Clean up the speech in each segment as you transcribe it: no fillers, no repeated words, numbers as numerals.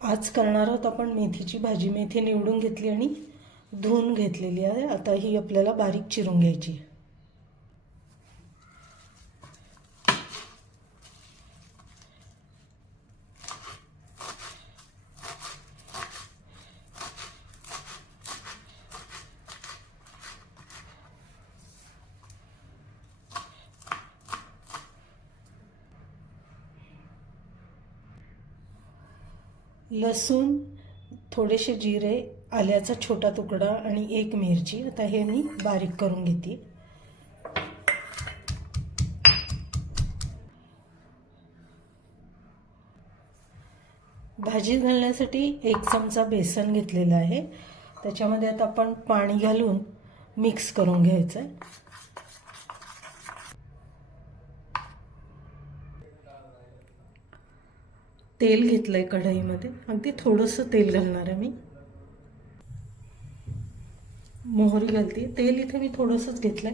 आज करणार आहोत आपण मेथीची भाजी। मेथी निवडून घेतली आणि धुवून घेतलेली आहे। आता ही आपल्याला बारीक चिरून घ्यायची। लसूण, थोडेसे जिरे, आल्याचा छोटा तुकडा आणि एक मिरची। आता हे मी बारीक करून घेते। भाजी घालण्यासाठी 1 चमचा बेसन घेतलेला आहे। त्याच्यामध्ये आता आपण पाणी घालून मिक्स करून घ्यायचं आहे। तेल घेतलंय कढईमध्ये, अगदी थोडंसं तेल घालणार आहे मी। मोहरी घालते। तेल इथे मी थोडंसंच घेतलंय,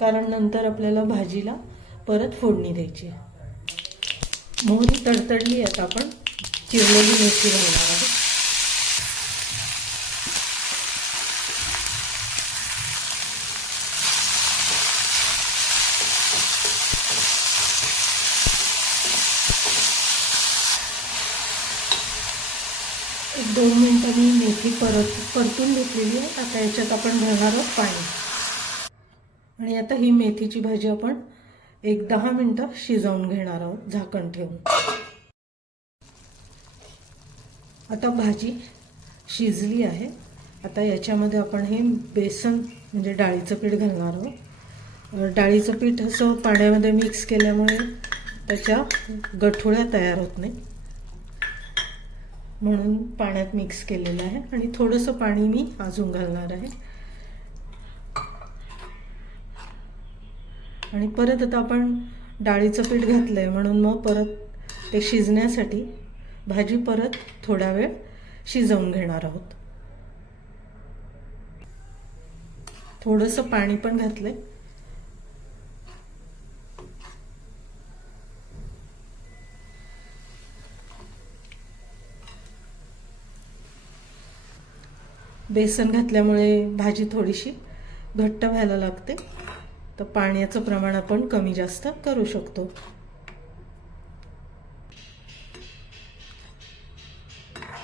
कारण नंतर आपल्याला भाजीला परत फोडणी द्यायची आहे। मोहरी तडतडली, आता आपण चिरलेली मेथी घालणार आहोत। एक 2 मिनिटं मी मेथी परतून घेतलेली आहे। आता याच्यात आपण घालणार आहोत पाणी। आणि आता ही मेथीची भाजी आपण एक 10 मिनिटं शिजवून घेणार आहोत झाकण ठेवून। आता भाजी शिजली आहे। आता याच्यामध्ये आपण हे बेसन म्हणजे डाळीचं पीठ घालणार आहोत। डाळीचं पीठ असं पाण्यामध्ये मिक्स केल्यामुळे त्याच्या गठुळ्या तयार होत नाही, म्हणून पाण्यात मिक्स केलेलं आहे। आणि थोडंसं पाणी मी अजून घालणार आहे। आणि परत आता आपण डाळीचं पीठ घातलंय, म्हणून मग परत ते शिजण्यासाठी भाजी परत थोडा वेळ शिजवून घेणार आहोत। थोडंसं पाणी पण घातलंय। बेसन घातल्यामुळे भाजी थोडीशी घट्ट व्हायला लागते, तर पाण्याचं प्रमाण आपण कमी जास्त करू शकतो।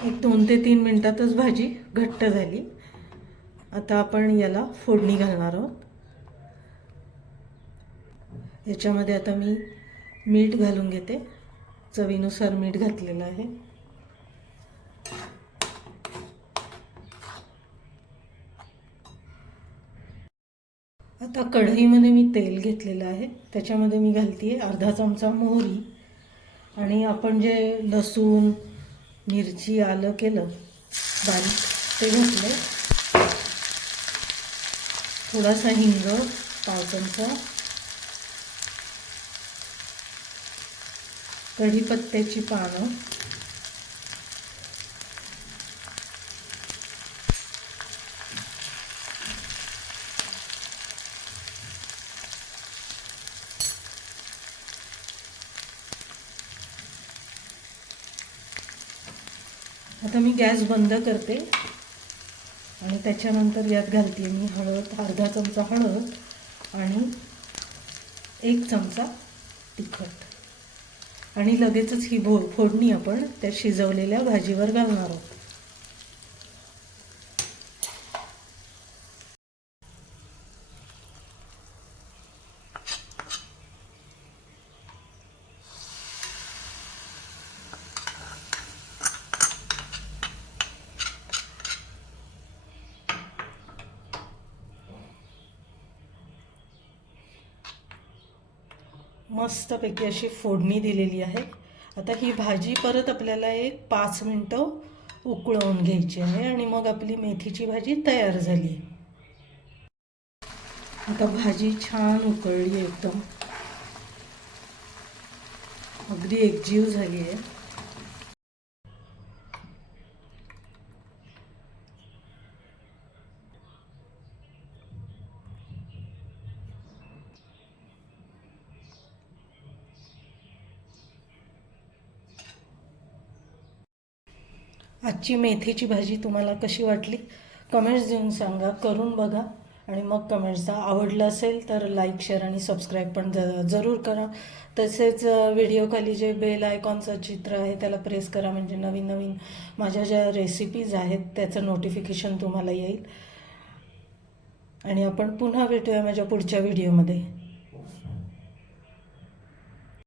एक 2 ते 3 मिनिटातच भाजी घट्ट झाली। आता आपण याला फोडणी घालणार आहोत। याच्यामध्ये आता मी मीठ घालून घेते। चवीनुसार मीठ घातलेलं आहे। आता कढईमध्ये मी तेल घेतलेलं आहे। त्याच्यामध्ये मी घालते अर्धा चमचा मोहरी, आणि आपण जे लसूण, मिरची, आलं केलं बारीक ते घातले। थोडासा हिंग, पाव चमचा, कढीपत्त्याची पानं, आता मी गॅस बंद करते आणि त्याच्यानंतर यात घालते मी हळद, अर्धा चमचा हळद आणि 1 चमचा तिखट। आणि लगेचच ही फोडणी आपण त्या शिजवलेल्या भाजीवर घालणार आहोत। मस्तपैकी अशी फोडणी दिलेली आहे। आता ही भाजी परत आपल्याला एक 5 मिनिटं उकळवून घ्यायची आहे, आणि मग आपली मेथीची भाजी तयार झाली। आता भाजी छान उकळली, एकदम अगदी एकजीव झाली आहे। आजची मेथीची भाजी तुम्हाला कशी वाटली कमेंट्स देऊन सांगा, करून बघा आणि मग कमेंट्स द्या. आवडलं असेल तर लाईक, शेअर आणि सबस्क्राईब पण जरूर करा. तसेच व्हिडिओ खाली जे बेल आयकॉनचं चित्र आहे त्याला प्रेस करा, म्हणजे नवीन नवीन माझ्या ज्या रेसिपीज आहेत त्याचं नोटिफिकेशन तुम्हाला येईल. आणि आपण पुन्हा भेटूया माझ्या पुढच्या व्हिडिओमध्ये.